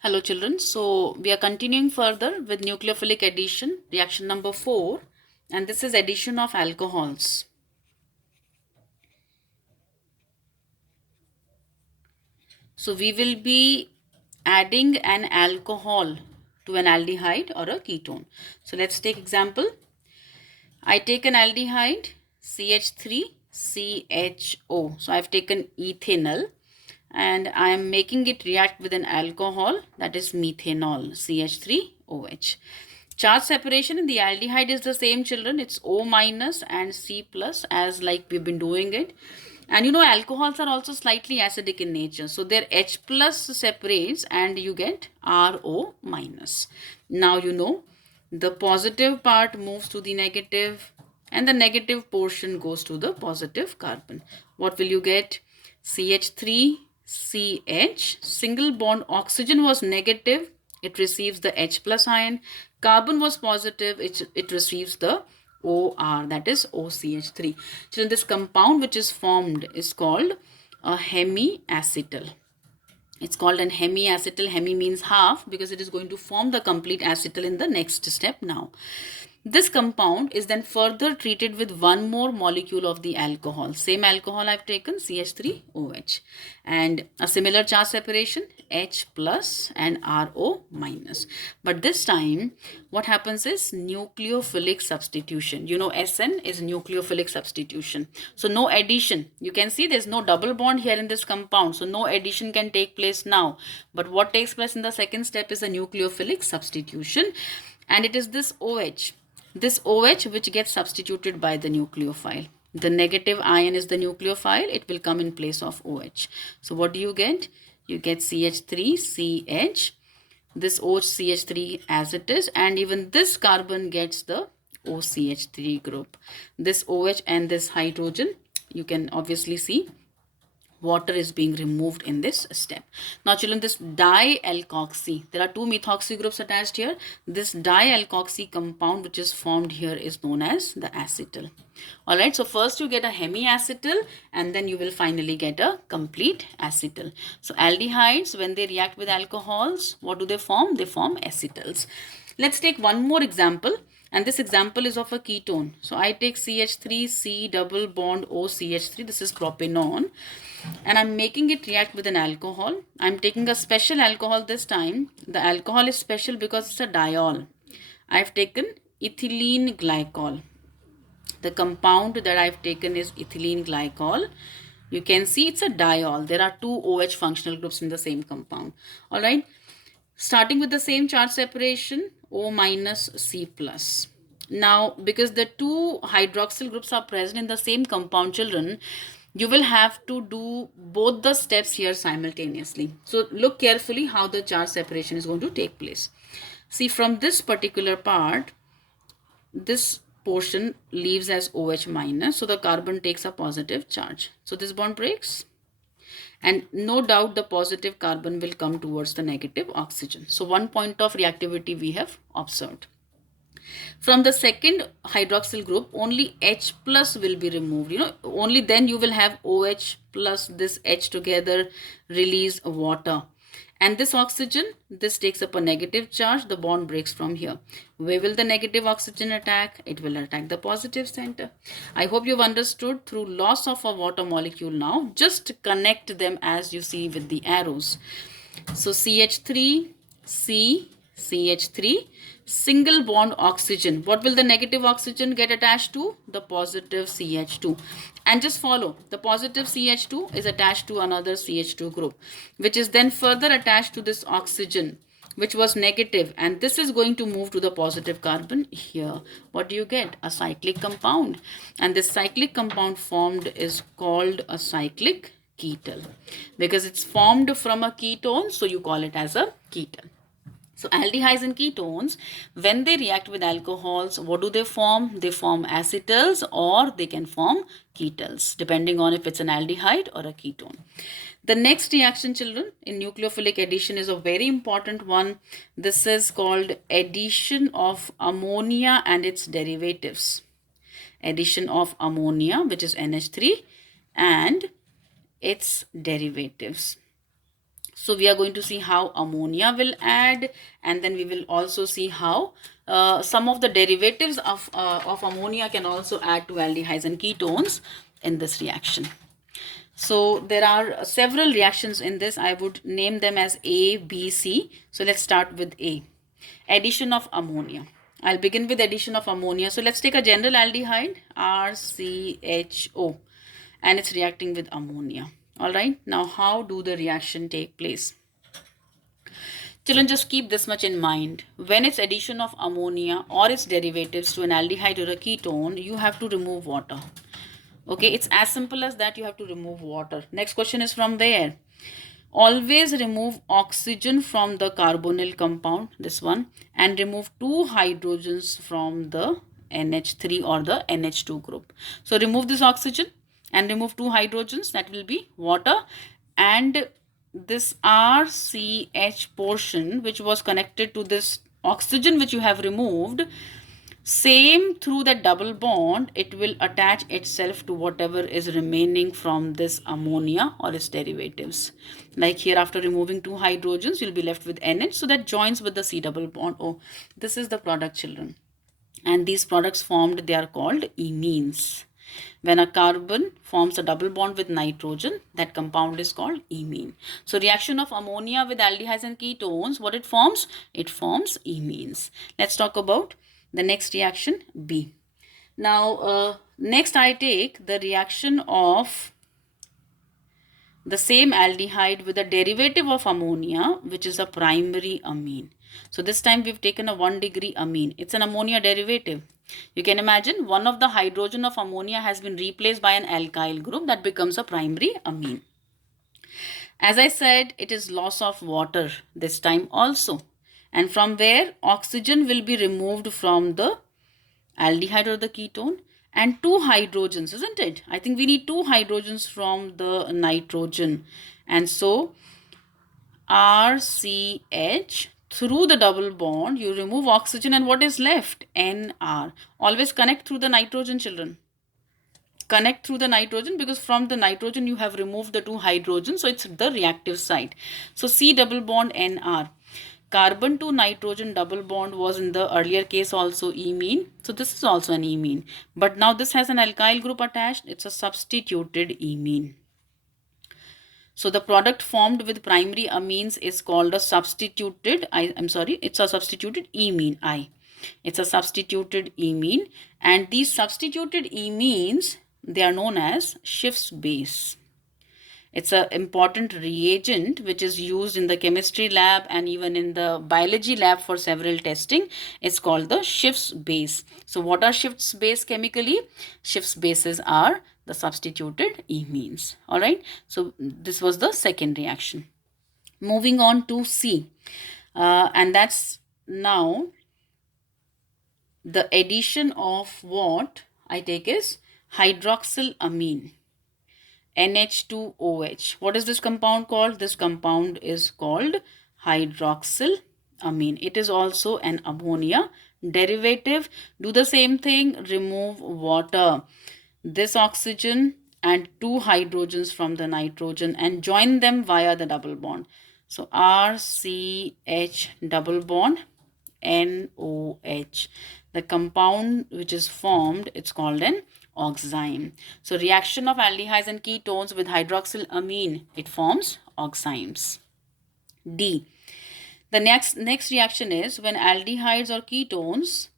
Hello children, so we are continuing further with nucleophilic addition, reaction number 4, and this is addition of alcohols. So we will be adding an alcohol to an aldehyde or a ketone. So let's take example. I take an aldehyde CH3CHO. So I've taken ethanol and I am making it react with an alcohol, that is methanol, CH3OH. Charge separation in the aldehyde is the same, children. It's O minus and C plus, as like we've been doing it. And you know, alcohols are also slightly acidic in nature. So their H plus separates and you get RO minus. Now you know the positive part moves to the negative and the negative portion goes to the positive carbon. What will you get? CH3CH, single bond oxygen was negative, it receives the H plus ion. Carbon was positive, it receives the OR, that is OCH3. So this compound which is formed is called a hemiacetal. It's called an hemiacetal. Hemi means half because it is going to form the complete acetal in the next step now. This compound is then further treated with one more molecule of the alcohol. Same alcohol I've taken, CH3OH. And a similar charge separation, H plus and RO minus. But this time, what happens is nucleophilic substitution. You know, SN is nucleophilic substitution. So no addition. You can see there's no double bond here in this compound. So no addition can take place now. But what takes place in the second step is a nucleophilic substitution. And it is this OH. This OH which gets substituted by the nucleophile. The negative ion is the nucleophile. It will come in place of OH. So what do you get? You get CH3CH. This OCH3 as it is. And even this carbon gets the OCH3 group. This OH and this hydrogen, you can obviously see water is being removed in this step. Now children, this dialkoxy, there are two methoxy groups attached here. This dialkoxy compound which is formed here is known as the acetal. Alright, so first you get a hemiacetal and then you will finally get a complete acetal. So aldehydes, when they react with alcohols, what do they form? They form acetals. Let's take one more example. And this example is of a ketone. So I take CH3C double bond OCH3. This is propanone. And I'm making it react with an alcohol. I'm taking a special alcohol this time. The alcohol is special because it's a diol. I've taken ethylene glycol. The compound that I've taken is ethylene glycol. You can see it's a diol. There are two OH functional groups in the same compound. Alright. Starting with the same charge separation, O minus C plus. Now, because the two hydroxyl groups are present in the same compound, children, you will have to do both the steps here simultaneously. So, look carefully how the charge separation is going to take place. See, from this particular part, this portion leaves as OH minus. So, the carbon takes a positive charge. So, this bond breaks. And no doubt the positive carbon will come towards the negative oxygen. So one point of reactivity we have observed. From the second hydroxyl group, only H plus will be removed. You know, only then you will have OH plus this H together release water. And this oxygen, this takes up a negative charge, the bond breaks from here. Where will the negative oxygen attack? It will attack the positive center. I hope you've understood through loss of a water molecule now. Just connect them as you see with the arrows. So CH3, C, CH3, single bond oxygen. What will the negative oxygen get attached to? The positive CH2. And just follow, the positive CH2 is attached to another CH2 group, which is then further attached to this oxygen, which was negative, and this is going to move to the positive carbon here. What do you get? A cyclic compound. And this cyclic compound formed is called a cyclic ketal. Because it's formed from a ketone, so you call it as a ketal. So aldehydes and ketones, when they react with alcohols, what do they form? They form acetals or they can form ketals, depending on if it's an aldehyde or a ketone. The next reaction, children, in nucleophilic addition is a very important one. This is called addition of ammonia and its derivatives. Addition of ammonia, which is NH3, and its derivatives. So we are going to see how ammonia will add, and then we will also see how some of the derivatives of ammonia can also add to aldehydes and ketones in this reaction. So there are several reactions in this. I would name them as A, B, C. So let's start with A. Addition of ammonia. I'll begin with addition of ammonia. So let's take a general aldehyde, RCHO, and it's reacting with ammonia. All right. Now, how do the reaction take place? Children, just keep this much in mind. When it's addition of ammonia or its derivatives to an aldehyde or a ketone, you have to remove water. Okay, it's as simple as that. You have to remove water. Next question is from there. Always remove oxygen from the carbonyl compound, this one, and remove two hydrogens from the NH3 or the NH2 group. So remove this oxygen and remove two hydrogens, that will be water, and this RCH portion which was connected to this oxygen which you have removed, same through that double bond, it will attach itself to whatever is remaining from this ammonia or its derivatives. Like here, after removing two hydrogens, you'll be left with NH, so that joins with the C double bond. Oh, this is the product, children. And these products formed, they are called imines. When a carbon forms a double bond with nitrogen, that compound is called imine. So reaction of ammonia with aldehydes and ketones, what it forms? It forms imines. Let's talk about the next reaction, B. Now, next I take the reaction of the same aldehyde with a derivative of ammonia, which is a primary amine. So this time we've taken a 1 degree amine. It's an ammonia derivative. You can imagine one of the hydrogen of ammonia has been replaced by an alkyl group that becomes a primary amine. As I said, it is loss of water this time also. And from there, oxygen will be removed from the aldehyde or the ketone, and two hydrogens, isn't it? I think we need two hydrogens from the nitrogen. And so RCH, through the double bond, you remove oxygen, and what is left? NR. Always connect through the nitrogen, children. Connect through the nitrogen, because from the nitrogen you have removed the two hydrogens, so it's the reactive side. So C double bond NR. Carbon to nitrogen double bond was in the earlier case also imine. So this is also an imine. But now this has an alkyl group attached. It's a substituted imine. So the product formed with primary amines is called a substituted, it's a substituted imine, It's a substituted imine, and these substituted imines, they are known as Schiff's base. It's an important reagent which is used in the chemistry lab and even in the biology lab for several testing. It's called the Schiff's base. So what are Schiff's base chemically? Schiff's bases are the substituted imines. All right. So this was the second reaction. Moving on to C. And that's now the addition of what I take is hydroxylamine. NH2OH. What is this compound called? This compound is called hydroxylamine. It is also an ammonia derivative. Do the same thing. Remove water, this oxygen and two hydrogens from the nitrogen, and join them via the double bond. So RCH double bond NOH. The compound which is formed, it's called an oxime. So reaction of aldehydes and ketones with hydroxylamine, it forms oximes. D. The next reaction is when aldehydes or ketones,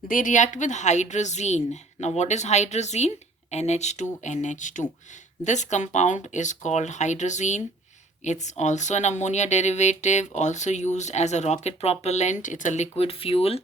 they react with hydrazine. Now what is hydrazine? NH2NH2. This compound is called hydrazine. It's also an ammonia derivative, also used as a rocket propellant. It's a liquid fuel.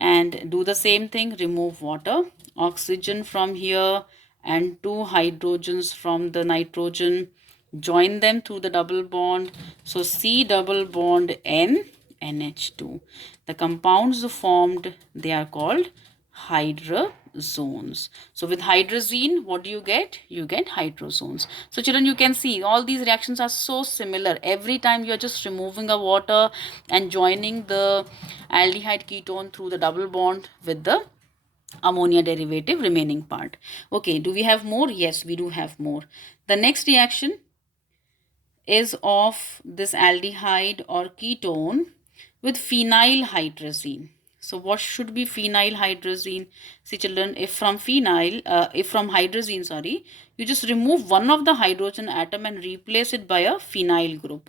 And do the same thing, remove water, oxygen from here and two hydrogens from the nitrogen, join them through the double bond. So C double bond N NH2. The compounds formed, they are called hydrozones. So with hydrazine, what do you get? You get hydrozones. So children, you can see all these reactions are so similar. Every time you are just removing a water and joining the aldehyde ketone through the double bond with the ammonia derivative remaining part. Okay, do we have more? Yes, we do have more. The next reaction is of this aldehyde or ketone with phenyl hydrazine. So what should be phenyl hydrazine? See children, if from hydrazine, sorry, you just remove one of the hydrogen atom and replace it by a phenyl group,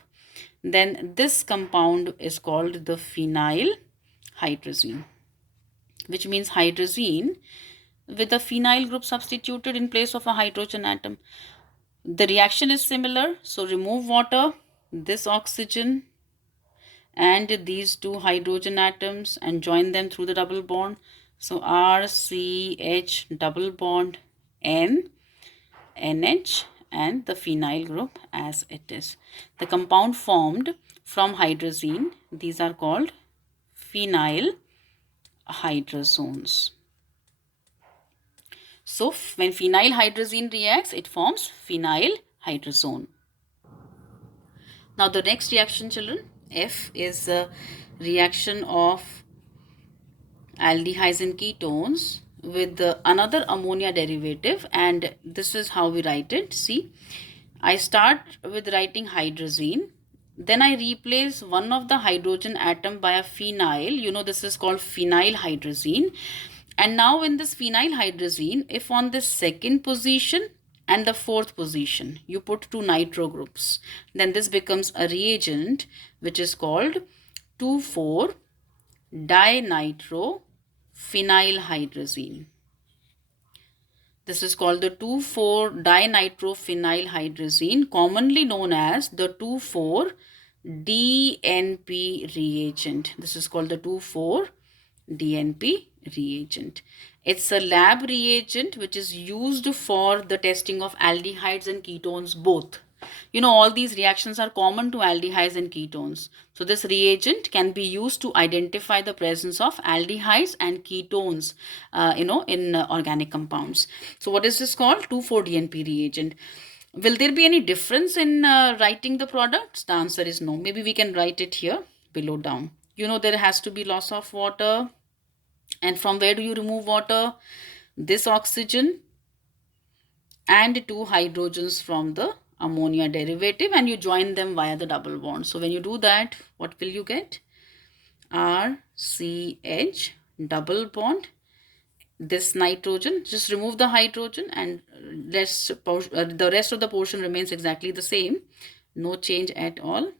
then this compound is called the phenyl hydrazine, which means hydrazine with a phenyl group substituted in place of a hydrogen atom. The reaction is similar, so remove water, this oxygen and these two hydrogen atoms and join them through the double bond. So RCH double bond N, NH and the phenyl group as it is. The compound formed from hydrazine, these are called phenyl hydrazones. So when phenyl hydrazine reacts, it forms phenyl hydrazone. Now the next reaction children, F, is a reaction of aldehydes and ketones with another ammonia derivative, and this is how we write it. See, I start with writing hydrazine, then I replace one of the hydrogen atom by a phenyl. You know, this is called phenyl hydrazine. And now in this phenyl hydrazine, if on the second position and the fourth position you put two nitro groups, then this becomes a reagent which is called 2,4-dinitrophenylhydrazine. This is called the 2,4-dinitrophenylhydrazine, commonly known as the 2,4-DNP reagent. This is called the 2,4-DNP reagent. It's a lab reagent which is used for the testing of aldehydes and ketones both. You know, all these reactions are common to aldehydes and ketones. So this reagent can be used to identify the presence of aldehydes and ketones, in organic compounds. So what is this called? 2,4-DNP reagent. Will there be any difference in writing the products? The answer is no. Maybe we can write it here below down. You know, there has to be loss of water. And from where do you remove water? This oxygen and two hydrogens from the ammonia derivative, and you join them via the double bond. So when you do that, what will you get? RCH double bond. This nitrogen, just remove the hydrogen and the rest of the portion remains exactly the same. No change at all.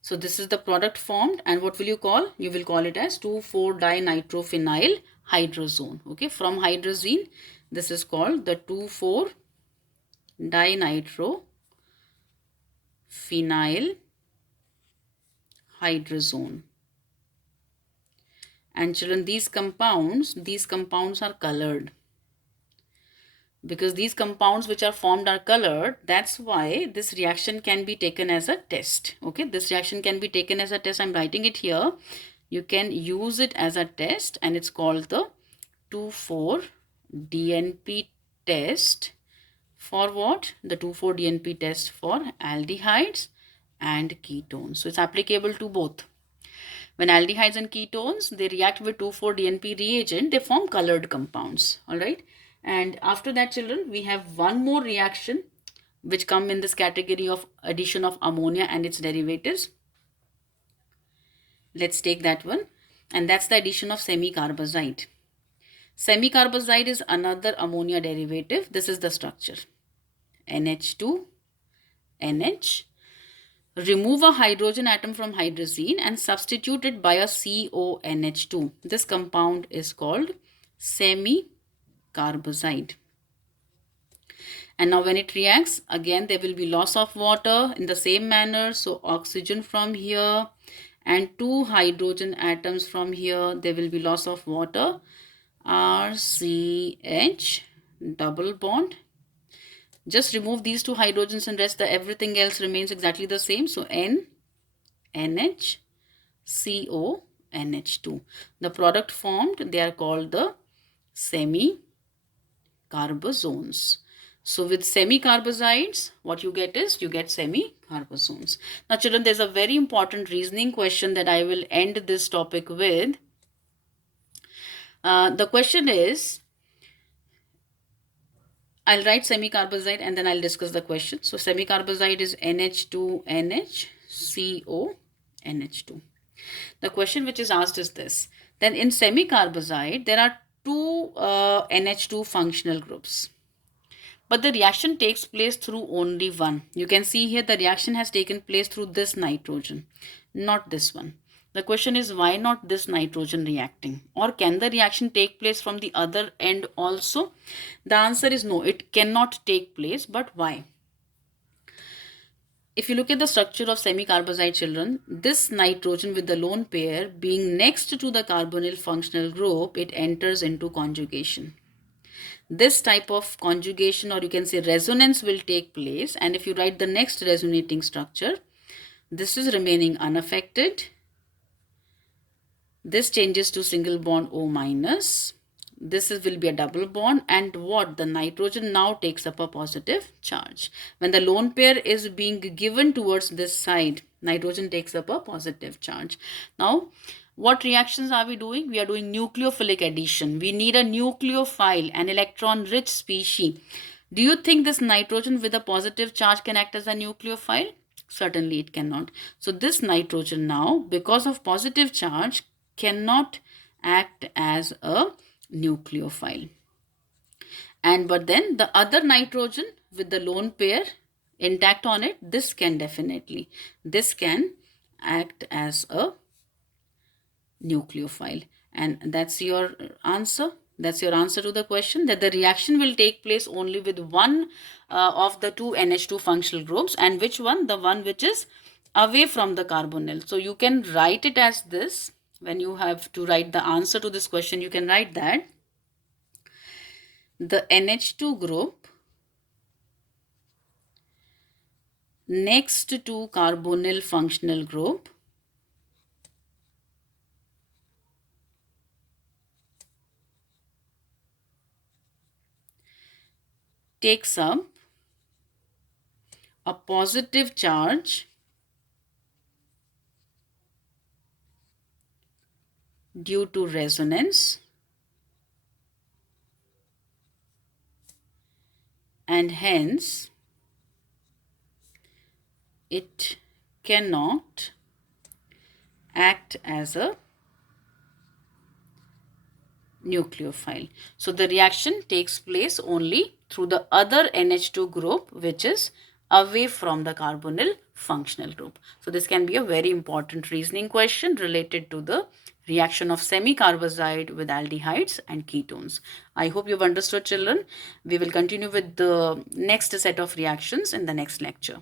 So this is the product formed, and what will you call? You will call it as 2,4-dinitrophenyl hydrazone. Okay, from hydrazine, this is called the 2,4-dinitrophenyl hydrazone. And children, these compounds are colored. Because these compounds which are formed are colored, that's why this reaction can be taken as a test. Okay, this reaction can be taken as a test. I'm writing it here. You can use it as a test, and it's called the 2,4-DNP test. For what? The 2,4-DNP test for aldehydes and ketones. So it's applicable to both. When aldehydes and ketones, they react with 2,4-DNP reagent, they form colored compounds. All right. And after that, children, we have one more reaction which come in this category of addition of ammonia and its derivatives. Let's take that one. And that's the addition of semicarbazide. Semicarbazide is another ammonia derivative. This is the structure. NH2, NH. Remove a hydrogen atom from hydrazine and substitute it by a CONH2. This compound is called semicarbazide. And now when it reacts, again there will be loss of water in the same manner. So oxygen from here and two hydrogen atoms from here, there will be loss of water. RCH double bond. Just remove these two hydrogens and everything else remains exactly the same. So N, NH, CO, NH2. The product formed, they are called the semi-carbozones. So with semi-carbazides, what you get is, you get semi-carbozones. Now children, there's a very important reasoning question that I will end this topic with. The question is, I'll write semicarbazide and then I'll discuss the question. So semicarbazide is NH2NH CO NH2. The question which is asked is this. Then in semicarbazide, there are two NH2 functional groups. But the reaction takes place through only one. You can see here the reaction has taken place through this nitrogen, not this one. The question is, why not this nitrogen reacting? Or can the reaction take place from the other end also? The answer is no, it cannot take place. But why? If you look at the structure of semicarbazide, children, this nitrogen with the lone pair being next to the carbonyl functional group, it enters into conjugation. This type of conjugation, or you can say resonance, will take place. And if you write the next resonating structure, this is remaining unaffected. This changes to single bond O minus. This will be a double bond, and what? The nitrogen now takes up a positive charge. When the lone pair is being given towards this side, nitrogen takes up a positive charge. Now, what reactions are we doing? We are doing nucleophilic addition. We need a nucleophile, an electron-rich species. Do you think this nitrogen with a positive charge can act as a nucleophile? Certainly it cannot. So this nitrogen now, because of positive charge, cannot act as a nucleophile. But then the other nitrogen with the lone pair intact on it, this can act as a nucleophile. And that's your answer. That's your answer to the question, that the reaction will take place only with one of the two NH2 functional groups. And which one? The one which is away from the carbonyl. So you can write it as this. When you have to write the answer to this question, you can write that the NH2 group next to carbonyl functional group takes up a positive charge due to resonance, and hence it cannot act as a nucleophile. So the reaction takes place only through the other NH2 group which is away from the carbonyl functional group. So this can be a very important reasoning question related to the reaction of semicarbazide with aldehydes and ketones. I hope you've understood, children. We will continue with the next set of reactions in the next lecture.